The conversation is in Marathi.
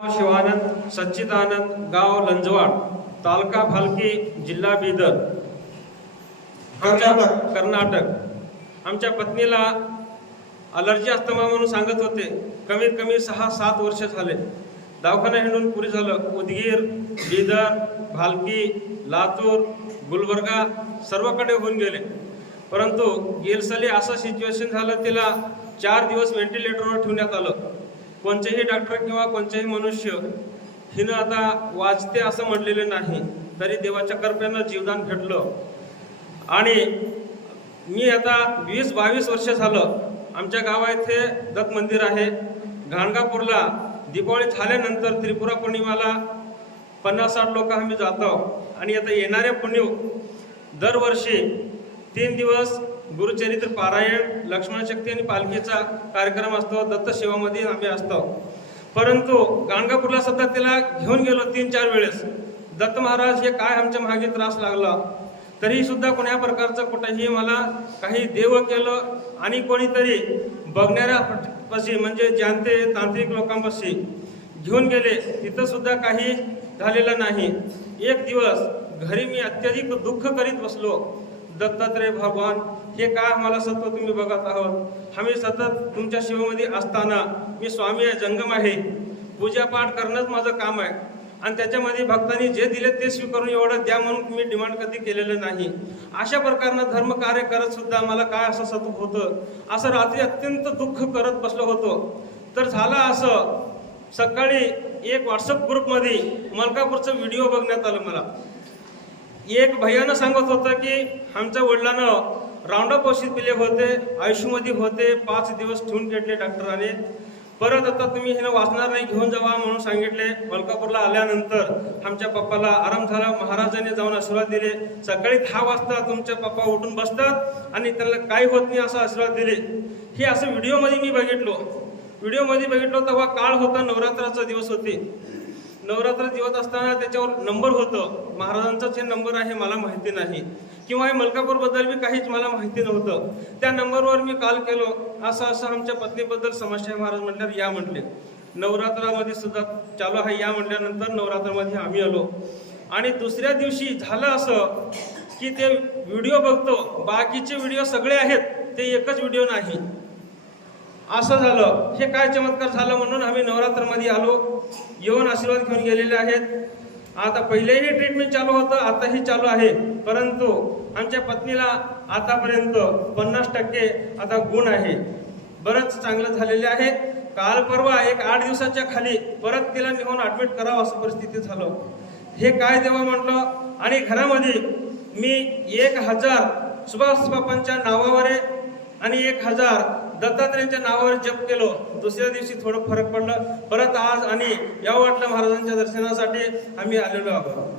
शिवानंद सच्चिदानंद, गाव लंजवाड, तालुका भालकी, जिल्हा बीदर, कर्नाटक. आमच्या पत्नीला अलर्जी अस्थमा म्हणून सांगत होते. कमीत कमी 6-7 वर्ष झाले. दवाखाना हिंडून पुरी झालं. उदगीर, बीदर, भालकी, लातूर, गुलबर्गा सर्वकडे होऊन गेले. परंतु गेल साली असं सिच्युएशन झालं, तिला 4 दिवस व्हेंटिलेटरवर ठेवण्यात आलं. कोणतेही डॉक्टर किंवा कोणतेही मनुष्य हिनं आता वाचते असं म्हणलेले नाही. तरी देवाच्या कृपेनं जीवदान भेटलं. आणि मी आता 20-22 वर्ष झालं आमच्या गावा इथे दत्त मंदिर आहे. गाणगापूरला दीपावली झाल्यानंतर त्रिपुरा पौर्णिमाला 50-60 लोक आम्ही जातो. आणि आता येणाऱ्या पुण्य दरवर्षी 3 दिवस गुरुचरित्र पारायण, लक्ष्मण शक्ती आणि पालखीचा कार्यक्रम असतो. दत्त सेवामध्ये आम्ही असतो. परंतु गाणगापूरला सुद्धा तिला घेऊन गेलो 3-4 वेळेस. दत्त महाराज हे काय आमच्या मागे त्रास लागला, तरी सुद्धा कोण्या प्रकारचं कुठेही मला काही देव केलं. आणि कोणीतरी बघणाऱ्यापाशी म्हणजे जाणते तांत्रिक लोकांपाशी घेऊन गेले, तिथं सुद्धा काही झालेलं नाही. एक दिवस घरी मी अत्यधिक दुःख करीत बसलो. दत्तात्रय भगवान हे काय आम्हाला सतत तुम्ही बघत आहोत. आम्ही सतत तुमच्या सेवेमध्ये असताना मी स्वामी आहे, जंगम आहे, पूजापाठ करणंच माझं काम आहे. आणि त्याच्यामध्ये भक्तांनी जे दिले ते स्वीकारून एवढं द्या म्हणून मी डिमांड कधी केलेलं नाही. अशा प्रकारनं धर्मकार्य करत सुद्धा मला काय असं सतत होतं. असं रात्री अत्यंत दुःख करत बसलो होतो. तर झालं असं, सकाळी एक व्हॉट्सअप ग्रुपमध्ये मलकापूरचं व्हिडिओ बघण्यात आलं. मला एक भैयानं सांगत होतं की आमच्या वडिलांनं राऊंडअप औषध पिले होते, आयुष्यमध्ये होते, 5 दिवस ठेवून घेतले डॉक्टरांनी. परत आता तुम्ही हे वाचणार नाही, घेऊन जावा म्हणून सांगितले. मलकापूरला आल्यानंतर आमच्या पप्पाला आराम झाला. महाराजांनी जाऊन आशीर्वाद दिले. सकाळी 10 वाजता तुमच्या पप्पा उठून बसतात आणि त्यांना काही होत नाही असं आशीर्वाद दिले. हे असं व्हिडिओमध्ये मी बघितलो. तेव्हा काळ होता, नवरात्राचा दिवस होते. नवरात्र दिवस असताना त्याच्यावर नंबर होतं. महाराजांचाच हे नंबर आहे मला माहिती नाही, किंवा हे मलकापूरबद्दल बी काहीच मला माहिती नव्हतं. त्या नंबरवर मी कॉल केलो. असं आमच्या पत्नीबद्दल समस्या आहे. महाराज म्हटल्यावर या म्हटले. नवरात्रामध्ये सुद्धा चालू आहे या म्हटल्यानंतर नवरात्रामध्ये आम्ही आलो. आणि दुसऱ्या दिवशी झालं असं की ते व्हिडिओ बघतो, बाकीचे व्हिडिओ सगळे आहेत, ते एकच व्हिडिओ नाही. असं झालं. हे काय चमत्कार झालं म्हणून आम्ही नवरात्रमध्ये आलो. येऊन आशीर्वाद घेऊन गेलेले आहेत. आता पहिलेही ट्रीटमेंट चालू होतं, आताही चालू आहे. परंतु आमच्या पत्नीला आतापर्यंत 50% आता गुण आहे. बरंच चांगलं झालेले आहे. काल परवा एक 8 दिवसाच्या खाली परत तिला नेऊन ऍडमिट करावं असं परिस्थिती झालं. हे काय देवा म्हटलं. आणि घरामध्ये मी 1000 सुभाष बापांच्या नावावर आणि 1000 दत्तात्रयांच्या नावावर जप केलो. दुसऱ्या दिवशी थोडं फरक पडलं. परत आज आणि यावं वाटलं महाराजांच्या दर्शनासाठी आम्ही आलेलो आहोत.